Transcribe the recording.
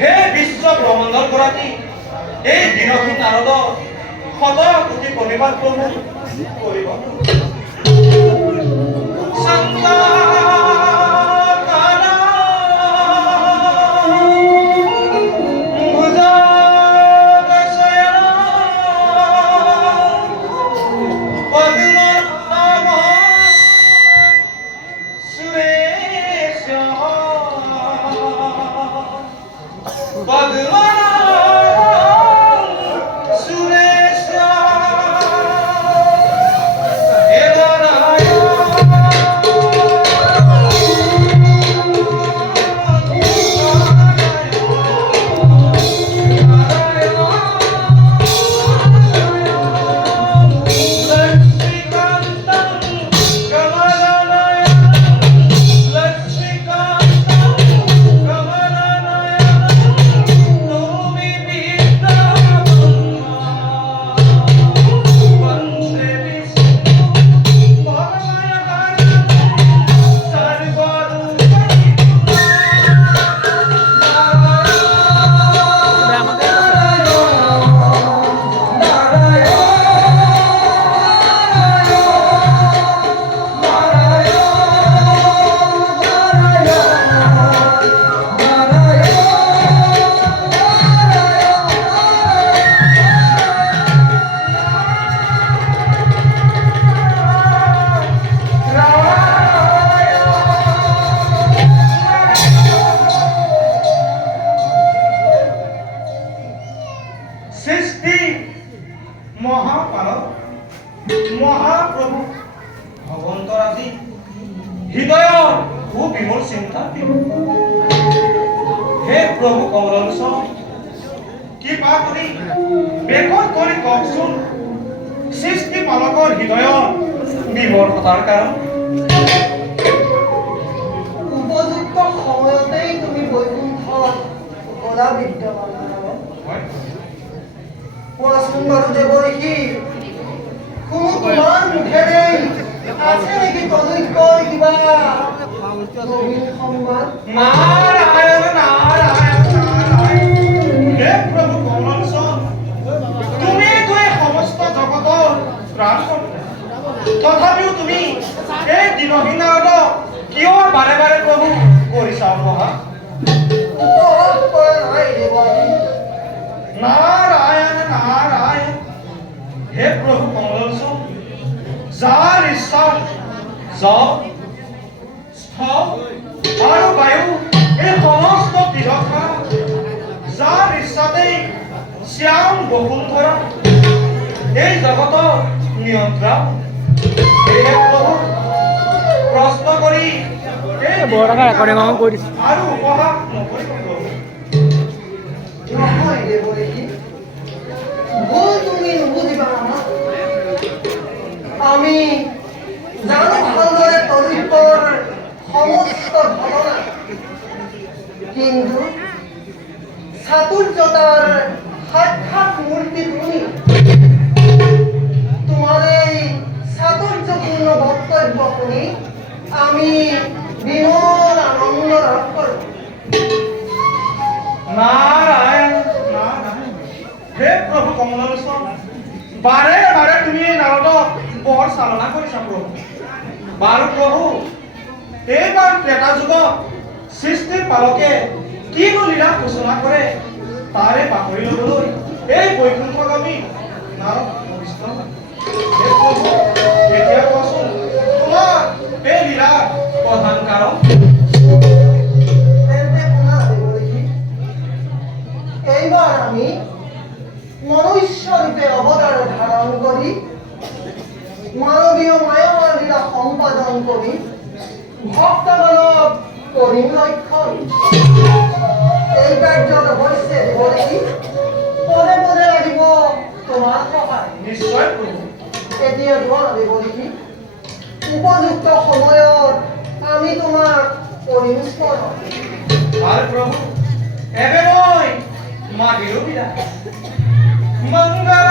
হে বিশ্ব ব্ৰহ্মাণ্ডৰ গৰাকী এই দিনহীন নাৰদ শত কোটি প্ৰণিপাত প্ৰভু কৰিব মহাপ্ৰভু ভগৱন্তৰাজী হৃদয়ৰ বিমল চিন্তা হে প্ৰভু কমলোচন কৃপা কৰি বেকত কৰি কওকচোন সৃষ্টি পালকৰ হৃদয়ৰ বিমলতাৰ কাৰণ উপযুক্ত সময়তেই তুমি বৈকুণ্ঠত গলা বিদ্যমান কোৱাচোন বাৰু দেৱঋষি কোনো তোমাৰ মুখেৰে আছে নেকি তদুত্তৰ কিবা নবীন সংবাদ? নাৰায়ণ নাৰায়ণ নাৰায়ণ হে প্ৰভু কমলোচন তুমি সমস্ত জগতৰ ত্ৰাণ তথাপিও তুমি এই দিনহীন নাৰদ কিয় বাৰে বাৰে প্ৰভু কৰিছা উপহাস উপহাস কৰা নাই দেৱঋষি। নাৰায়ণ নাৰায়ণ হে প্ৰভু কমলোচন যাৰ ইচ্ছা জল স্থল আৰু বায়ু এই সমস্ত তিৰথা যাৰ ইচ্ছাতেই শ্যাম বসুন্ধৰা এই জগতৰ নিয়ন্ত্ৰণ হে প্ৰভু প্ৰশ্ন কৰি আৰু উপহাস নকৰিব নহয় দেৱঋষি, ভুল তুমি নুবুজিবা নহয়। আমি জানো ভালদৰে তদুত্তৰ সমস্ত ঘটনা, কিন্তু চাতুৰ্যতাৰ সাক্ষাৎ মূৰ্তি তুমি তোমাৰ এই চাতুৰ্যপূৰ্ণ বক্তব্য শুনি আমি বিমল আনন্দ লাভ কৰোঁ। নাৰায়ণ নাৰায়ণ হে প্ৰভু কমলোচন বাৰে বাৰে তুমি এই নাৰদক বৰ চালনা কৰিছা প্ৰভু বাৰু প্ৰভু এইবাৰ ত্ৰেতা যুগত সৃষ্টিৰ পালকে কিনো লীলা সূচনা কৰে তাৰে পাহৰি ল'বলৈ এই বৈকুণ্ঠগামী নাৰদ অভিষ্ট হে প্ৰভু এতিয়া কোৱাচোন তোমাৰ এই লীলাৰ প্ৰধান কাৰণ এইবাৰ আমি মনুষ্যৰূপে অৱতাৰ ধাৰণ কৰি মানৱীয় মায়াৰ লীলা সম্পাদন কৰি ভক্তগণক কৰিম ৰক্ষণ। এই কাৰ্যত অৱশ্যে দেৱঋষি পদে পদে লাগিব তোমাৰ সহায়। নিশ্চয় প্ৰভু এতিয়া যোৱা দেৱঋষি, উপযুক্ত সময়ত আমি তোমাক কৰিম স্মৰণ। ভাল প্ৰভু এবে মই মাগিলো বিদায় মংগল